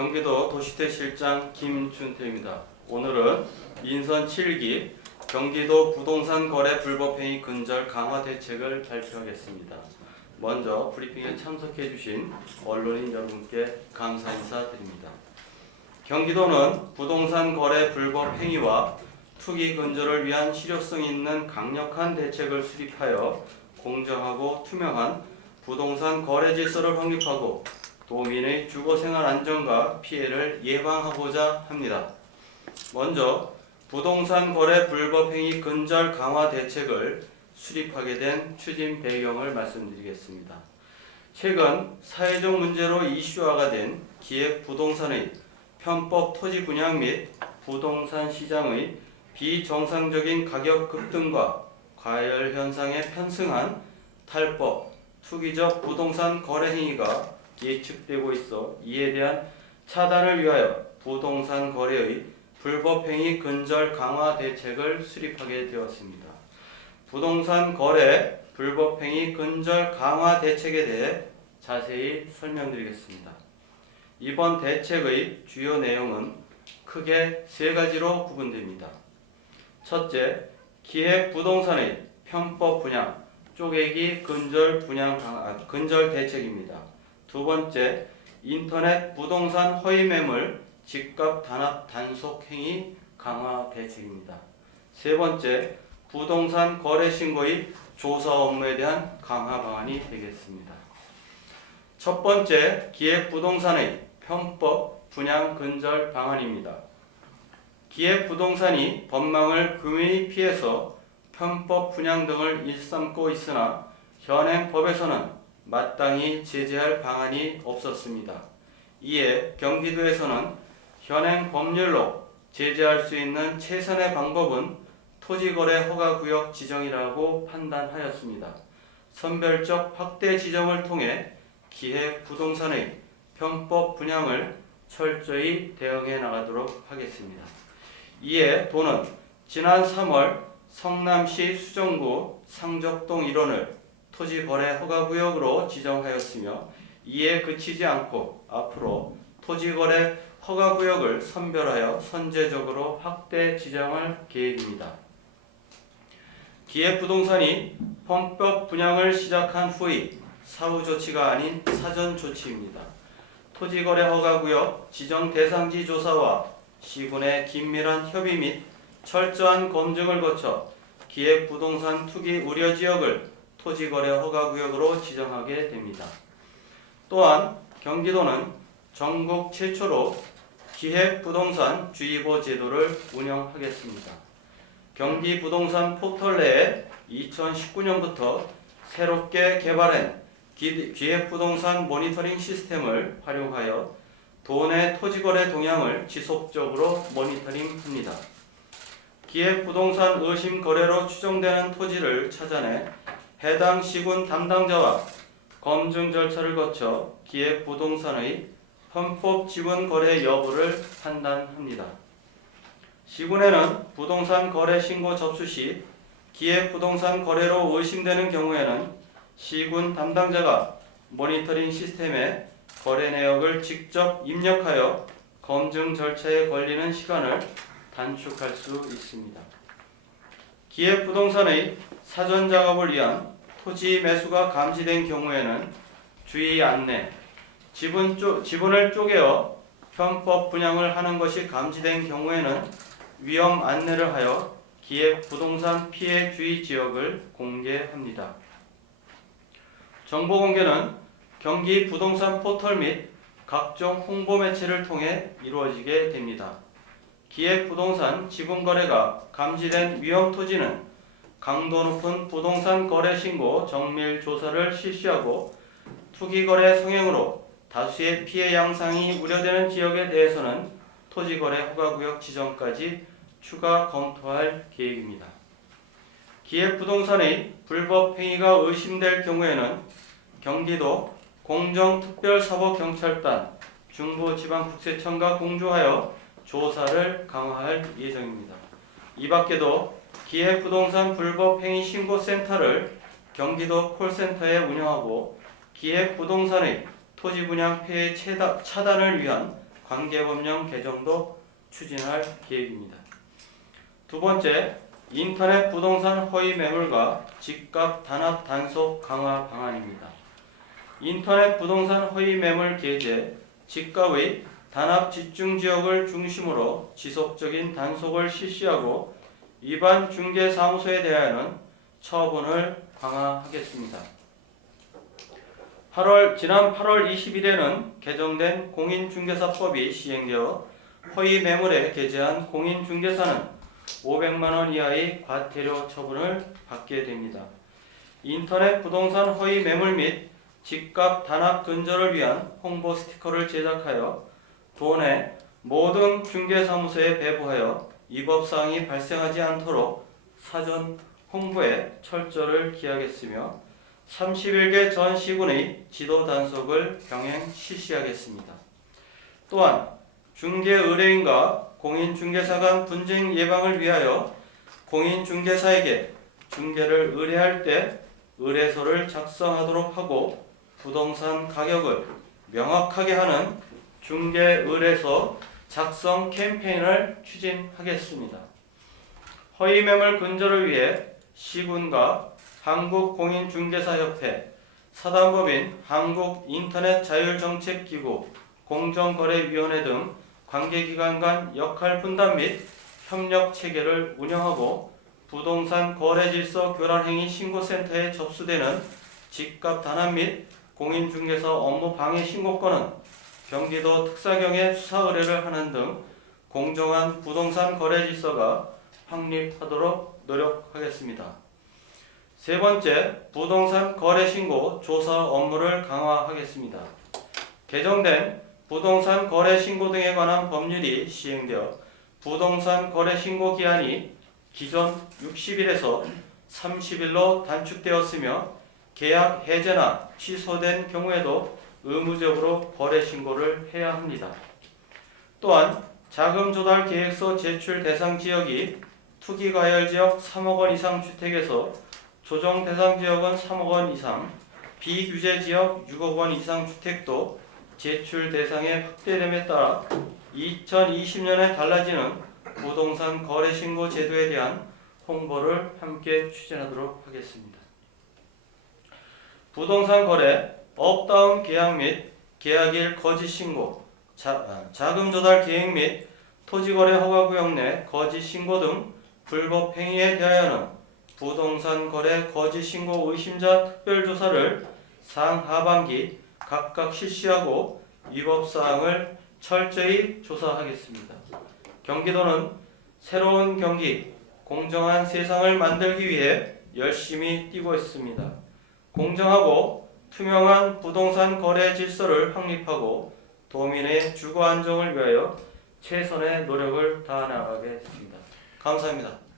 경기도 도시대실장 김준태입니다. 오늘은 인선 7기 경기도 부동산 거래 불법행위 근절 강화 대책을 발표하겠습니다. 먼저 브리핑에 참석해 주신 언론인 여러분께 감사 인사드립니다. 경기도는 부동산 거래 불법 행위와 투기 근절을 위한 실효성 있는 강력한 대책을 수립하여 공정하고 투명한 부동산 거래 질서를 확립하고 도민의 주거생활 안정과 피해를 예방하고자 합니다. 먼저 부동산 거래 불법 행위 근절 강화 대책을 수립하게 된 추진 배경을 말씀드리겠습니다. 최근 사회적 문제로 이슈화가 된 기획 부동산의 편법 토지 분양 및 부동산 시장의 비정상적인 가격 급등과 과열 현상에 편승한 탈법, 투기적 부동산 거래 행위가 예측되고 있어 이에 대한 차단을 위하여 부동산 거래의 불법 행위 근절 강화 대책을 수립하게 되었습니다. 부동산 거래 불법 행위 근절 강화 대책에 대해 자세히 설명드리겠습니다. 이번 대책의 주요 내용은 크게 세 가지로 구분됩니다. 첫째, 기획 부동산의 편법 분양, 쪼개기 근절 대책입니다. 두 번째, 인터넷 부동산 허위 매물, 집값 단합 단속 행위 강화 대책입니다. 세 번째, 부동산 거래 신고의 조사 업무에 대한 강화 방안이 되겠습니다. 첫 번째, 기획 부동산의 편법 분양 근절 방안입니다. 기획 부동산이 법망을 금연히 피해서 편법 분양 등을 일삼고 있으나 현행 법에서는 마땅히 제재할 방안이 없었습니다. 이에 경기도에서는 현행 법률로 제재할 수 있는 최선의 방법은 토지거래 허가구역 지정이라고 판단하였습니다. 선별적 확대 지정을 통해 기획 부동산의 편법 분양을 철저히 대응해 나가도록 하겠습니다. 이에 도는 지난 3월 성남시 수정구 상적동 1원을 토지거래 허가구역으로 지정하였으며 이에 그치지 않고 앞으로 토지거래 허가구역을 선별하여 선제적으로 확대 지정할 계획입니다. 기획부동산이 편법 분양을 시작한 후의 사후 조치가 아닌 사전 조치입니다. 토지거래 허가구역 지정 대상지 조사와 시군의 긴밀한 협의 및 철저한 검증을 거쳐 기획부동산 투기 우려 지역을 토지거래 허가구역으로 지정하게 됩니다. 또한 경기도는 전국 최초로 기획부동산 주의보 제도를 운영하겠습니다. 경기부동산 포털 내에 2019년부터 새롭게 개발한 기획부동산 모니터링 시스템을 활용하여 도내 토지거래 동향을 지속적으로 모니터링합니다. 기획부동산 의심 거래로 추정되는 토지를 찾아내 해당 시군 담당자와 검증 절차를 거쳐 기획부동산의 편법 지분 거래 여부를 판단합니다. 시군에는 부동산 거래 신고 접수 시 기획부동산 거래로 의심되는 경우에는 시군 담당자가 모니터링 시스템에 거래 내역을 직접 입력하여 검증 절차에 걸리는 시간을 단축할 수 있습니다. 기획부동산의 사전 작업을 위한 토지 매수가 감지된 경우에는 주의 안내, 지분을 쪼개어 편법 분양을 하는 것이 감지된 경우에는 위험 안내를 하여 기획부동산 피해 주의 지역을 공개합니다. 정보 공개는 경기 부동산 포털 및 각종 홍보 매체를 통해 이루어지게 됩니다. 기획부동산 지분거래가 감지된 위험 토지는 강도 높은 부동산 거래 신고 정밀 조사를 실시하고 투기거래 성행으로 다수의 피해 양상이 우려되는 지역에 대해서는 토지거래 허가구역 지정까지 추가 검토할 계획입니다. 기획부동산의 불법 행위가 의심될 경우에는 경기도 공정특별사법경찰단 중부지방국세청과 공조하여 조사를 강화할 예정입니다. 이 밖에도 기획부동산 불법행위 신고센터를 경기도 콜센터에 운영하고 기획부동산의 토지 분양 폐해 차단을 위한 관계법령 개정도 추진할 계획입니다. 두 번째, 인터넷 부동산 허위 매물과 집값 단합 단속 강화 방안입니다. 인터넷 부동산 허위 매물 게재, 집값의 단합 집중 지역을 중심으로 지속적인 단속을 실시하고 위반 중개 사무소에 대하여는 처분을 강화하겠습니다. 지난 8월 20일에는 개정된 공인중개사법이 시행되어 허위 매물에 게재한 공인중개사는 500만 원 이하의 과태료 처분을 받게 됩니다. 인터넷 부동산 허위 매물 및 집값 단합 근절을 위한 홍보 스티커를 제작하여 도내 모든 중개사무소에 배부하여 위법사항이 발생하지 않도록 사전 홍보에 철저를 기하겠으며 31개 전 시군의 지도 단속을 병행 실시하겠습니다. 또한 중개 의뢰인과 공인중개사 간 분쟁 예방을 위하여 공인중개사에게 중개를 의뢰할 때 의뢰서를 작성하도록 하고 부동산 가격을 명확하게 하는 중개 의뢰서 작성 캠페인을 추진하겠습니다. 허위 매물 근절을 위해 시군과 한국공인중개사협회, 사단법인 한국인터넷자율정책기구, 공정거래위원회 등 관계기관 간 역할 분담 및 협력 체계를 운영하고 부동산 거래질서 교란행위 신고센터에 접수되는 집값 단합 및 공인중개사 업무 방해 신고권은 경기도 특사경에 수사 의뢰를 하는 등 공정한 부동산 거래 질서가 확립하도록 노력하겠습니다. 세 번째, 부동산 거래 신고 조사 업무를 강화하겠습니다. 개정된 부동산 거래 신고 등에 관한 법률이 시행되어 부동산 거래 신고 기한이 기존 60일에서 30일로 단축되었으며 계약 해제나 취소된 경우에도 의무적으로 거래 신고를 해야 합니다. 또한 자금 조달 계획서 제출 대상 지역이 투기 과열 지역 3억 원 이상 주택에서 조정 대상 지역은 3억 원 이상, 비규제 지역 6억 원 이상 주택도 제출 대상의 확대됨에 따라 2020년에 달라지는 부동산 거래 신고 제도에 대한 홍보를 함께 추진하도록 하겠습니다. 부동산 거래, 업다운 계약 및 계약일 거짓 신고, 자금 조달 계획 및 토지거래 허가구역 내 거짓 신고 등 불법 행위에 대하여는 부동산 거래 거짓 신고 의심자 특별조사를 상하반기 각각 실시하고 위법사항을 철저히 조사하겠습니다. 경기도는 새로운 경기, 공정한 세상을 만들기 위해 열심히 뛰고 있습니다. 공정하고 투명한 부동산 거래 질서를 확립하고 도민의 주거 안정을 위하여 최선의 노력을 다하나가겠습니다. 감사합니다.